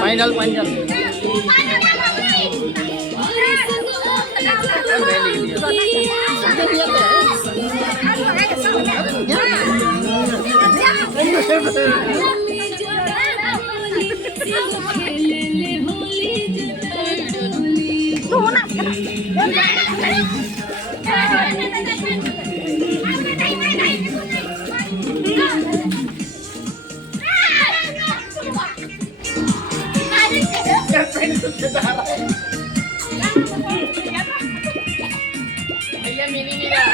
Final final भैया mini मेरा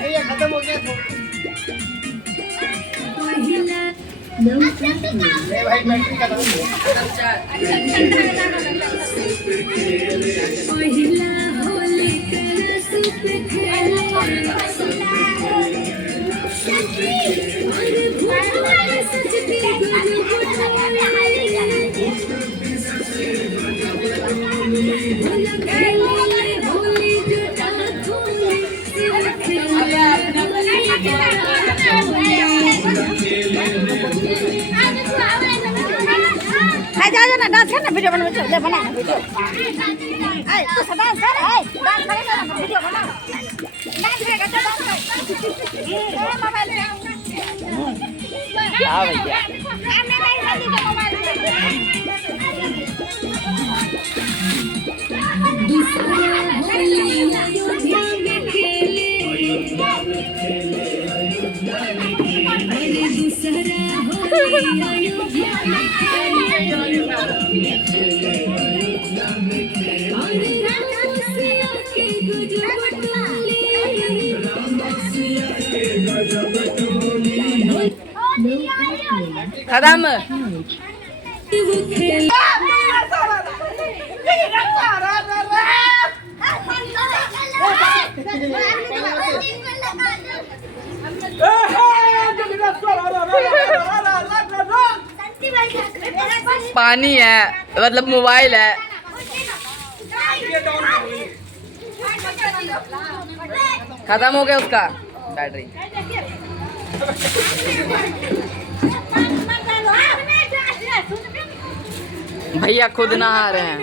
भैया खत्म हो गया भाई बैटरी खत्म हो गया जा ना डांस कर ना वीडियो बना ले बना वीडियो ए तू सब डांस कर ए डांस कर ना वीडियो बना डांस करेगा तो डांस कर ए मोबाइल में हां भैया मैं नहीं जल्दी से मोबाइल खत्म पानी है मतलब मोबाइल है खत्म हो गया उसका बैटरी भैया खुद नहा रहे हैं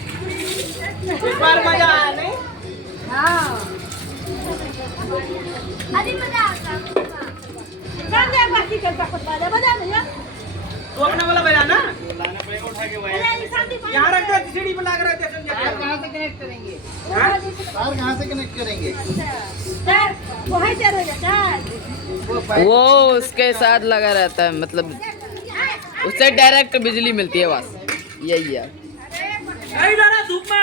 इस बार मजा आया नहीं? अभी मजा आता तू अपना वाला बजा ना यहाँ रख दे सीढ़ी पे लग रहा है कहाँ से कनेक्ट करेंगे तार कहाँ से कनेक्ट करेंगे? वो उसके साथ लगा रहता है मतलब उससे डायरेक्ट बिजली मिलती है बस यही है धूप में